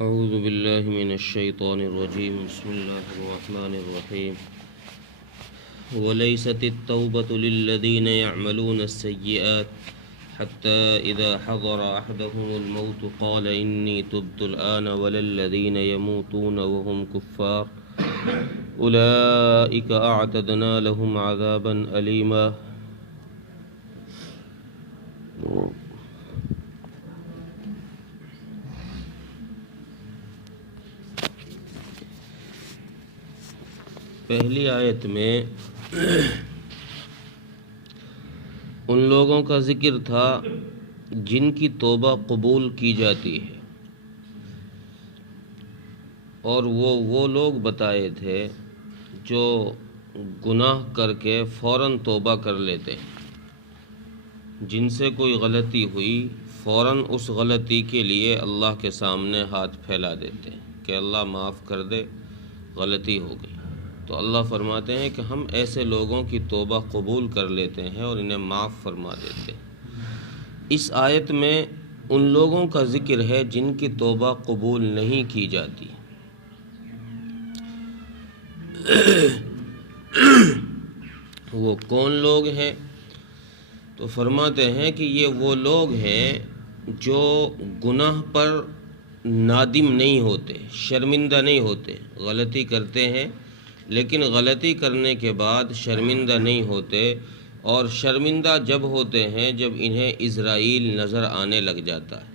أعوذ بالله من الشيطان الرجيم. بسم الله الرحمن الرحيم. وليست التوبة للذين يعملون السيئات حتى إذا حضر أحدهم الموت قال إني تبت الآن ولا الذين يموتون وهم كفار أولئك أعتدنا لهم عذابا أليما. پہلی آیت میں ان لوگوں کا ذکر تھا جن کی توبہ قبول کی جاتی ہے، اور وہ لوگ بتائے تھے جو گناہ کر کے فوراً توبہ کر لیتے ہیں، جن سے کوئی غلطی ہوئی فوراً اس غلطی کے لیے اللہ کے سامنے ہاتھ پھیلا دیتے ہیں کہ اللہ معاف کر دے، غلطی ہو گئی. تو اللہ فرماتے ہیں کہ ہم ایسے لوگوں کی توبہ قبول کر لیتے ہیں اور انہیں معاف فرما دیتے ہیں. اس آیت میں ان لوگوں کا ذکر ہے جن کی توبہ قبول نہیں کی جاتی. وہ کون لوگ ہیں؟ تو فرماتے ہیں کہ یہ وہ لوگ ہیں جو گناہ پر نادم نہیں ہوتے، شرمندہ نہیں ہوتے. غلطی کرتے ہیں لیکن غلطی کرنے کے بعد شرمندہ نہیں ہوتے، اور شرمندہ جب ہوتے ہیں جب انہیں عزرائیل نظر آنے لگ جاتا ہے،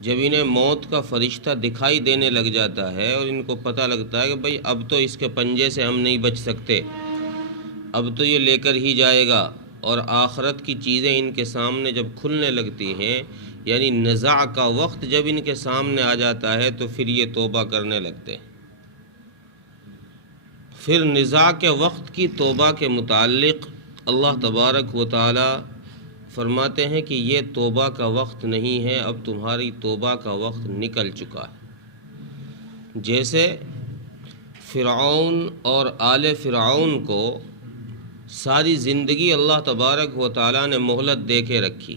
جب انہیں موت کا فرشتہ دکھائی دینے لگ جاتا ہے اور ان کو پتہ لگتا ہے کہ بھئی اب تو اس کے پنجے سے ہم نہیں بچ سکتے، اب تو یہ لے کر ہی جائے گا. اور آخرت کی چیزیں ان کے سامنے جب کھلنے لگتی ہیں، یعنی نزاع کا وقت جب ان کے سامنے آ جاتا ہے تو پھر یہ توبہ کرنے لگتے ہیں. پھر نزاع کے وقت کی توبہ کے متعلق اللہ تبارک و تعالی فرماتے ہیں کہ یہ توبہ کا وقت نہیں ہے، اب تمہاری توبہ کا وقت نکل چکا ہے. جیسے فرعون اور آل فرعون کو ساری زندگی اللہ تبارک و تعالی نے مہلت دے کے رکھی،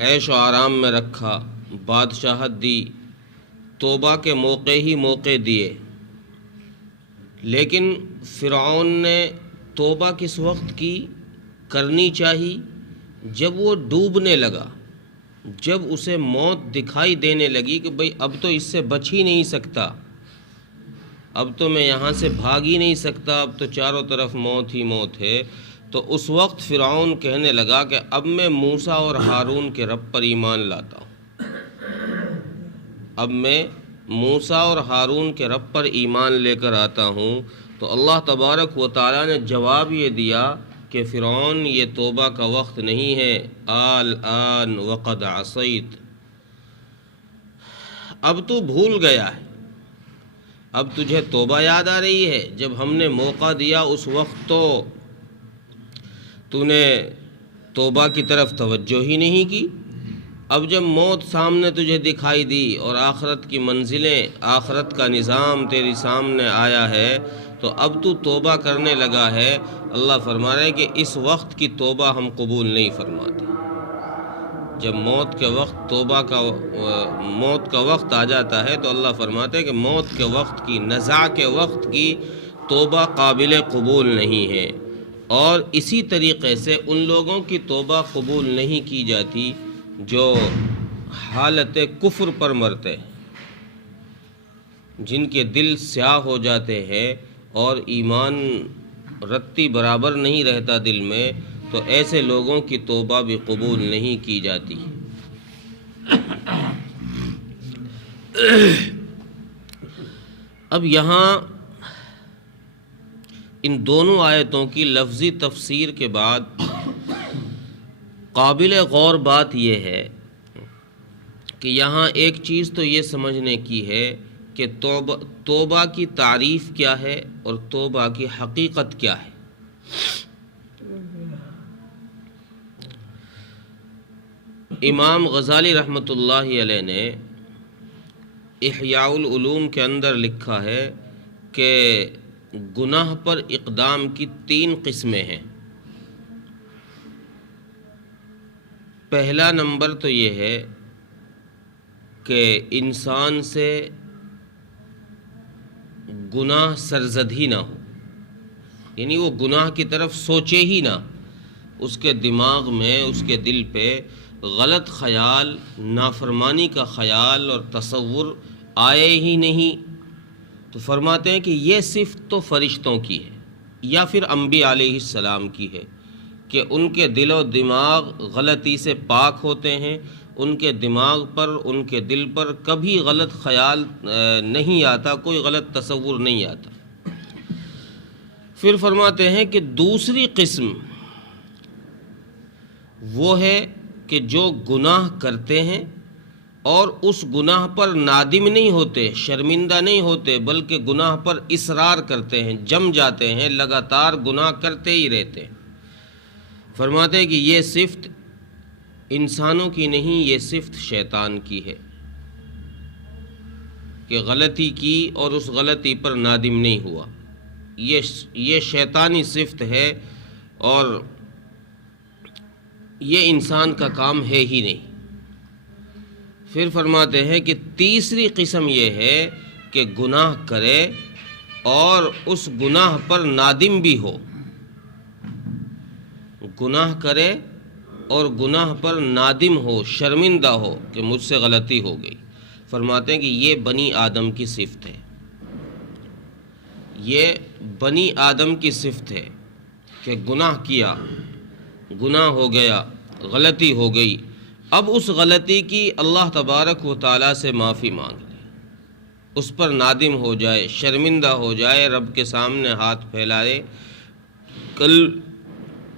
عیش و آرام میں رکھا، بادشاہت دی، توبہ کے موقع ہی موقع دیے. لیکن فرعون نے توبہ کس وقت کی کرنی چاہی؟ جب وہ ڈوبنے لگا، جب اسے موت دکھائی دینے لگی کہ بھئی اب تو اس سے بچ ہی نہیں سکتا، اب تو میں یہاں سے بھاگ ہی نہیں سکتا، اب تو چاروں طرف موت ہی موت ہے. تو اس وقت فرعون کہنے لگا کہ اب میں موسیٰ اور ہارون کے رب پر ایمان لاتا ہوں، اب میں موسیٰ اور ہارون کے رب پر ایمان لے کر آتا ہوں. تو اللہ تبارک و تعالیٰ نے جواب یہ دیا کہ فرعون یہ توبہ کا وقت نہیں ہے، الآن وقد عصیت، اب تو بھول گیا ہے، اب تجھے توبہ یاد آ رہی ہے. جب ہم نے موقع دیا اس وقت تو نے توبہ کی طرف توجہ ہی نہیں کی. اب جب موت سامنے تجھے دکھائی دی اور آخرت کی منزلیں، آخرت کا نظام تیری سامنے آیا ہے تو اب تو توبہ کرنے لگا ہے. اللہ فرما رہے ہیں کہ اس وقت کی توبہ ہم قبول نہیں فرماتے. جب موت کے وقت موت کا وقت آ جاتا ہے تو اللہ فرماتے ہیں کہ موت کے وقت کی، نزاع کے وقت کی توبہ قابل قبول نہیں ہے. اور اسی طریقے سے ان لوگوں کی توبہ قبول نہیں کی جاتی جو حالت کفر پر مرتے ہیں، جن کے دل سیاہ ہو جاتے ہیں اور ایمان رتی برابر نہیں رہتا دل میں، تو ایسے لوگوں کی توبہ بھی قبول نہیں کی جاتی. اب یہاں ان دونوں آیتوں کی لفظی تفسیر کے بعد قابل غور بات یہ ہے کہ یہاں ایک چیز تو یہ سمجھنے کی ہے کہ توبہ کی تعریف کیا ہے اور توبہ کی حقیقت کیا ہے. امام غزالی رحمۃ اللہ علیہ نے احیاء العلوم کے اندر لکھا ہے کہ گناہ پر اقدام کی 3 قسمیں ہیں. پہلا نمبر تو یہ ہے کہ انسان سے گناہ سرزد ہی نہ ہو، یعنی وہ گناہ کی طرف سوچے ہی نہ، اس کے دماغ میں، اس کے دل پہ غلط خیال، نافرمانی کا خیال اور تصور آئے ہی نہیں۔ تو فرماتے ہیں کہ یہ صفت تو فرشتوں کی ہے یا پھر انبیاء علیہ السلام کی ہے کہ ان کے دل و دماغ غلطی سے پاک ہوتے ہیں، ان کے دماغ پر، ان کے دل پر کبھی غلط خیال نہیں آتا، کوئی غلط تصور نہیں آتا۔ پھر فرماتے ہیں کہ دوسری قسم وہ ہے کہ جو گناہ کرتے ہیں اور اس گناہ پر نادم نہیں ہوتے، شرمندہ نہیں ہوتے، بلکہ گناہ پر اصرار کرتے ہیں، جم جاتے ہیں، لگاتار گناہ کرتے ہی رہتے ہیں۔ فرماتے ہیں کہ یہ صفت انسانوں کی نہیں، یہ صفت شیطان کی ہے کہ غلطی کی اور اس غلطی پر نادم نہیں ہوا، یہ شیطانی صفت ہے اور یہ انسان کا کام ہے ہی نہیں۔ پھر فرماتے ہیں کہ تیسری قسم یہ ہے کہ گناہ کرے اور اس گناہ پر نادم بھی ہو، گناہ کرے اور گناہ پر نادم ہو، شرمندہ ہو کہ مجھ سے غلطی ہو گئی۔ فرماتے ہیں کہ یہ بنی آدم کی صفت ہے، یہ بنی آدم کی صفت ہے کہ گناہ کیا، گناہ ہو گیا، غلطی ہو گئی، اب اس غلطی کی اللہ تبارک و تعالیٰ سے معافی مانگ لے، اس پر نادم ہو جائے، شرمندہ ہو جائے، رب کے سامنے ہاتھ پھیلائے۔ کل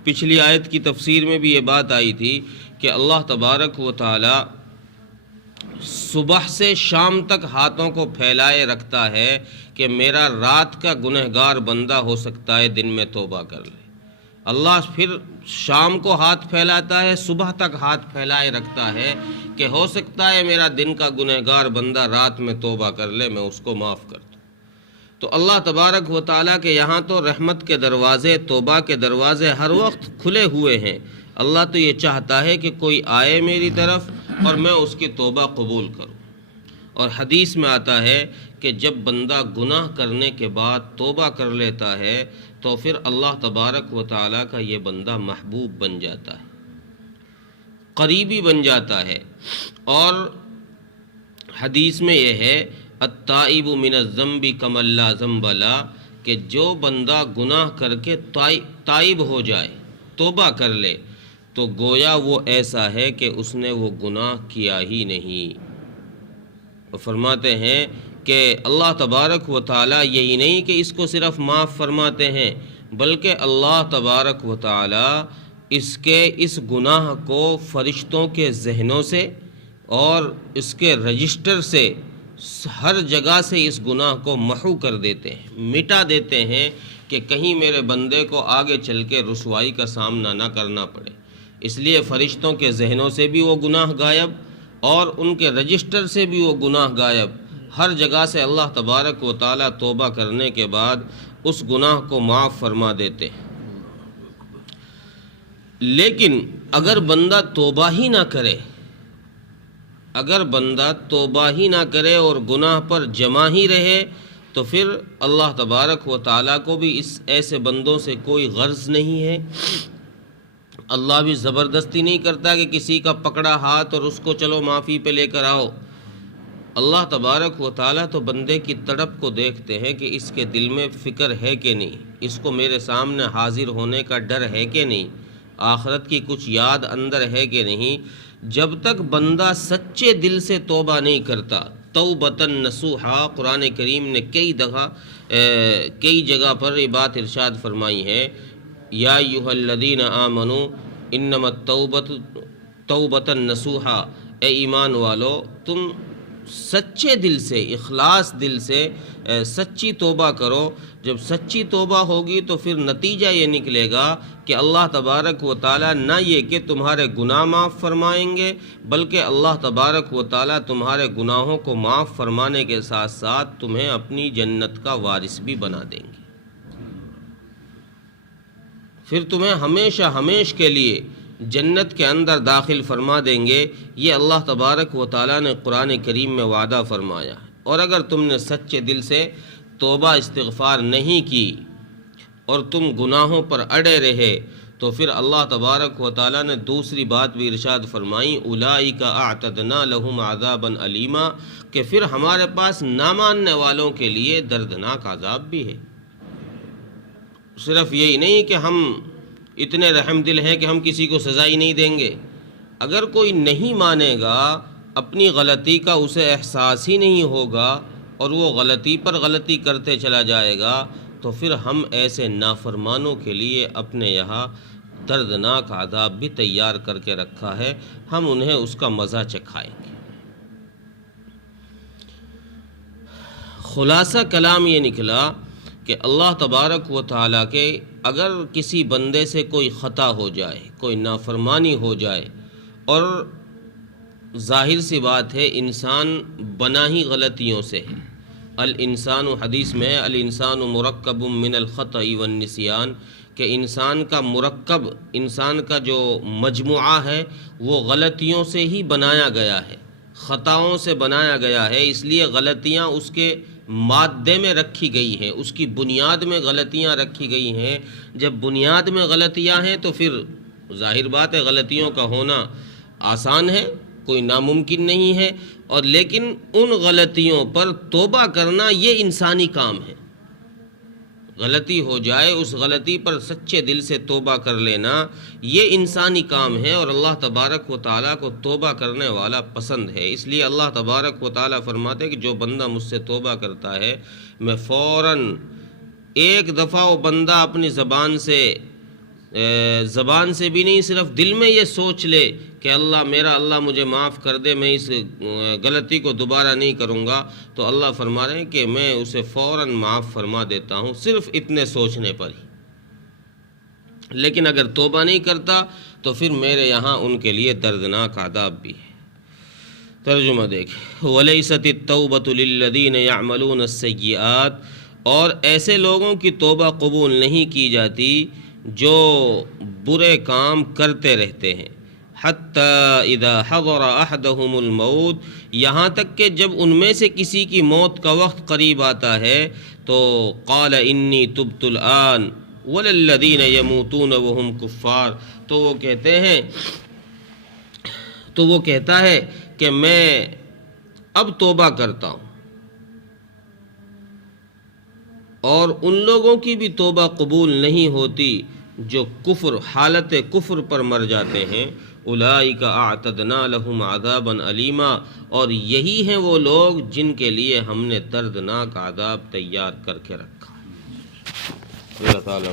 پچھلی آیت کی تفسیر میں بھی یہ بات آئی تھی کہ اللہ تبارک و تعالیٰ صبح سے شام تک ہاتھوں کو پھیلائے رکھتا ہے کہ میرا رات کا گنہگار بندہ ہو سکتا ہے دن میں توبہ کر لے۔ اللہ پھر شام کو ہاتھ پھیلاتا ہے، صبح تک ہاتھ پھیلائے رکھتا ہے کہ ہو سکتا ہے میرا دن کا گنہگار بندہ رات میں توبہ کر لے، میں اس کو معاف کر دوں۔ تو اللہ تبارک و تعالیٰ کے یہاں تو رحمت کے دروازے، توبہ کے دروازے ہر وقت کھلے ہوئے ہیں۔ اللہ تو یہ چاہتا ہے کہ کوئی آئے میری طرف اور میں اس کی توبہ قبول کروں۔ اور حدیث میں آتا ہے کہ جب بندہ گناہ کرنے کے بعد توبہ کر لیتا ہے تو پھر اللہ تبارک و تعالیٰ کا یہ بندہ محبوب بن جاتا ہے، قریبی بن جاتا ہے۔ اور حدیث میں یہ ہے التائب من الذنب کمن لا ذنب له، کہ جو بندہ گناہ کر کے تائب ہو جائے، توبہ کر لے، تو گویا وہ ایسا ہے کہ اس نے وہ گناہ کیا ہی نہیں۔ اور فرماتے ہیں کہ اللہ تبارک و تعالیٰ یہی نہیں کہ اس کو صرف معاف فرماتے ہیں، بلکہ اللہ تبارک و تعالیٰ اس گناہ کو فرشتوں کے ذہنوں سے اور اس کے رجسٹر سے، ہر جگہ سے اس گناہ کو محو کر دیتے ہیں، مٹا دیتے ہیں کہ کہیں میرے بندے کو آگے چل کے رسوائی کا سامنا نہ کرنا پڑے۔ اس لیے فرشتوں کے ذہنوں سے بھی وہ گناہ غائب اور ان کے رجسٹر سے بھی وہ گناہ غائب، ہر جگہ سے اللہ تبارک و تعالیٰ توبہ کرنے کے بعد اس گناہ کو معاف فرما دیتے ہیں۔ لیکن اگر بندہ توبہ ہی نہ کرے، اگر بندہ توبہ ہی نہ کرے اور گناہ پر جمع ہی رہے، تو پھر اللہ تبارک و تعالیٰ کو بھی اس ایسے بندوں سے کوئی غرض نہیں ہے۔ اللہ بھی زبردستی نہیں کرتا کہ کسی کا پکڑا ہاتھ اور اس کو چلو معافی پہ لے کر آؤ۔ اللہ تبارک و تعالیٰ تو بندے کی تڑپ کو دیکھتے ہیں کہ اس کے دل میں فکر ہے کہ نہیں، اس کو میرے سامنے حاضر ہونے کا ڈر ہے کہ نہیں، آخرت کی کچھ یاد اندر ہے کہ نہیں۔ جب تک بندہ سچے دل سے توبہ نہیں کرتا، توبۃ نصوحا، قرآن کریم نے کئی جگہ پر یہ بات ارشاد فرمائی ہے، یا ایھا الذین آمنوا انما توبۃ نصوحا، اے ایمان والو تم سچے دل سے، اخلاص دل سے سچی توبہ کرو۔ جب سچی توبہ ہوگی تو پھر نتیجہ یہ نکلے گا کہ اللہ تبارک و تعالیٰ نہ یہ کہ تمہارے گناہ معاف فرمائیں گے، بلکہ اللہ تبارک و تعالیٰ تمہارے گناہوں کو معاف فرمانے کے ساتھ ساتھ تمہیں اپنی جنت کا وارث بھی بنا دیں گے۔ پھر تمہیں ہمیشہ کے لیے جنت کے اندر داخل فرما دیں گے، یہ اللہ تبارک و تعالیٰ نے قرآن کریم میں وعدہ فرمایا۔ اور اگر تم نے سچے دل سے توبہ استغفار نہیں کی اور تم گناہوں پر اڑے رہے تو پھر اللہ تبارک و تعالیٰ نے دوسری بات بھی ارشاد فرمائی، اولئک اعتدنا لہم عذابا علیما، کہ پھر ہمارے پاس نہ ماننے والوں کے لیے دردناک عذاب بھی ہے۔ صرف یہی نہیں کہ ہم اتنے رحم دل ہیں کہ ہم کسی کو سزا ہی نہیں دیں گے، اگر کوئی نہیں مانے گا، اپنی غلطی کا اسے احساس ہی نہیں ہوگا اور وہ غلطی پر غلطی کرتے چلا جائے گا، تو پھر ہم ایسے نافرمانوں کے لیے اپنے یہاں دردناک عذاب بھی تیار کر کے رکھا ہے، ہم انہیں اس کا مزہ چکھائیں گے۔ خلاصہ کلام یہ نکلا کہ اللہ تبارک و تعالیٰ کے اگر کسی بندے سے کوئی خطا ہو جائے، کوئی نافرمانی ہو جائے، اور ظاہر سی بات ہے انسان بنا ہی غلطیوں سے ہے، الانسان، حدیث میں الانسان مرکب من الخطأ والنسیان، کہ انسان کا مرکب، انسان کا جو مجموعہ ہے وہ غلطیوں سے ہی بنایا گیا ہے، خطاؤں سے بنایا گیا ہے، اس لیے غلطیاں اس کے مادے میں رکھی گئی ہیں، اس کی بنیاد میں غلطیاں رکھی گئی ہیں۔ جب بنیاد میں غلطیاں ہیں تو پھر ظاہر بات ہے غلطیوں کا ہونا آسان ہے، کوئی ناممکن نہیں ہے، اور لیکن ان غلطیوں پر توبہ کرنا یہ انسانی کام ہے۔ غلطی ہو جائے، اس غلطی پر سچے دل سے توبہ کر لینا یہ انسانی کام ہے، اور اللہ تبارک و تعالیٰ کو توبہ کرنے والا پسند ہے۔ اس لیے اللہ تبارک و تعالیٰ فرماتے ہیں کہ جو بندہ مجھ سے توبہ کرتا ہے میں فوراً، ایک دفعہ وہ بندہ اپنی زبان سے بھی نہیں، صرف دل میں یہ سوچ لے کہ اللہ مجھے معاف کر دے، میں اس غلطی کو دوبارہ نہیں کروں گا، تو اللہ فرما رہے ہیں کہ میں اسے فوراً معاف فرما دیتا ہوں، صرف اتنے سوچنے پر ہی۔ لیکن اگر توبہ نہیں کرتا تو پھر میرے یہاں ان کے لیے دردناک عذاب بھی ہے۔ ترجمہ دیکھیں، وَلَيْسَتِ التَّوْبَةُ لِلَّذِينَ يَعْمَلُونَ السَّيِّئَاتِ، اور ایسے لوگوں کی توبہ قبول نہیں کی جاتی جو برے کام کرتے رہتے ہیں، حَتَّى إِذَا حَضَرَ أَحَدَهُمُ الْمَوْتُ، یہاں تک کہ جب ان میں سے کسی کی موت کا وقت قریب آتا ہے تو قَالَ إِنِّي تُبْتُ الْآنَ وَلَا الَّذِينَ يَمُوتُونَ وَهُمْ كُفَّارٌ، تو وہ کہتا ہے کہ میں اب توبہ کرتا ہوں، اور ان لوگوں کی بھی توبہ قبول نہیں ہوتی جو کفر، حالت کفر پر مر جاتے ہیں۔ اولئک اعتدنا لہم عذابا علیما، اور یہی ہیں وہ لوگ جن کے لیے ہم نے دردناک عذاب تیار کر کے رکھا ہے۔ اللہ تعالیٰ